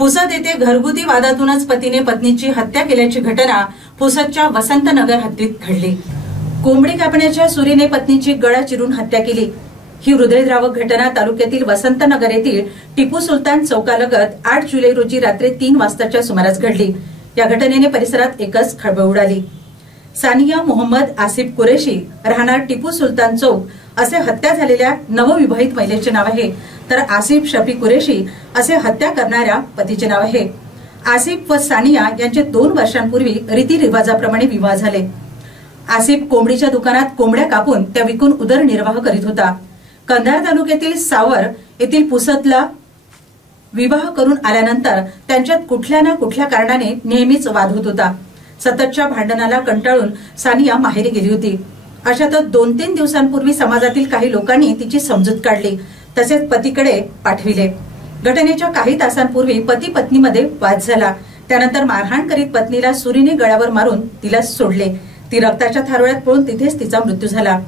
पुसद येथे घरगुती वादातूनच पतीने पत्नीची हत्या केल्याची घटना पुसदच्या वसंतनगर हद्दीत घडली। कोंबडी कापण्याच्या सुरीने पत्नीची गळा चिरून हत्या केली। ही हृदयद्रावक घटना तालुक्यातील वसंतनगर येथील टिपू सुलतान चौकालगत 8 जुलै रोजी रात्री 3 वाजताच्या सुमारास घडली। या घटनेने परिसरात एकच खळबळ उडाली। सानिया मोहम्मद आसिफ कुरेशी राहणार टिपू सुलतान चौक असे हत्या झालेल्या नवविवाहित महिलेचे नाव आहे, तर आसिफ शफी कुरेशी असे हत्या करणाऱ्या पतीचे नाव आहे। आसिफ व सानिया यांचे 2 वर्षांपूर्वी रीतिरिवाजाप्रमाणे विवाह झाले। आसिफ कोंबडीच्या दुकानात कोंबड्या कापून त्या विकून उदरनिर्वाह करीत होता। कंधार तालुक्यातील सावर येथील पुसदला विवाह करून आल्यानंतर त्यांच्यात कुठल्या ना कुठल्या कारणाने नेहमीच वाद होत होता। सततच्या भांडणाला कंटाळून सानिया माहेरी गेली होती। अशातच 2-3 दिवसांपूर्वी समाजातील काही लोकांनी तिची समजूत काढली, तसेच पतीकडे पाठविले। घटनेच्या काही तासांपूर्वी पती पत्नीमध्ये वाद झाला। त्यानंतर मारहाण करीत पत्नीला सुरीने गळ्यावर मारून तिला सोडले। ती रक्ताच्या थारोळ्यात पडून तिथेच तिचा मृत्यू झाला।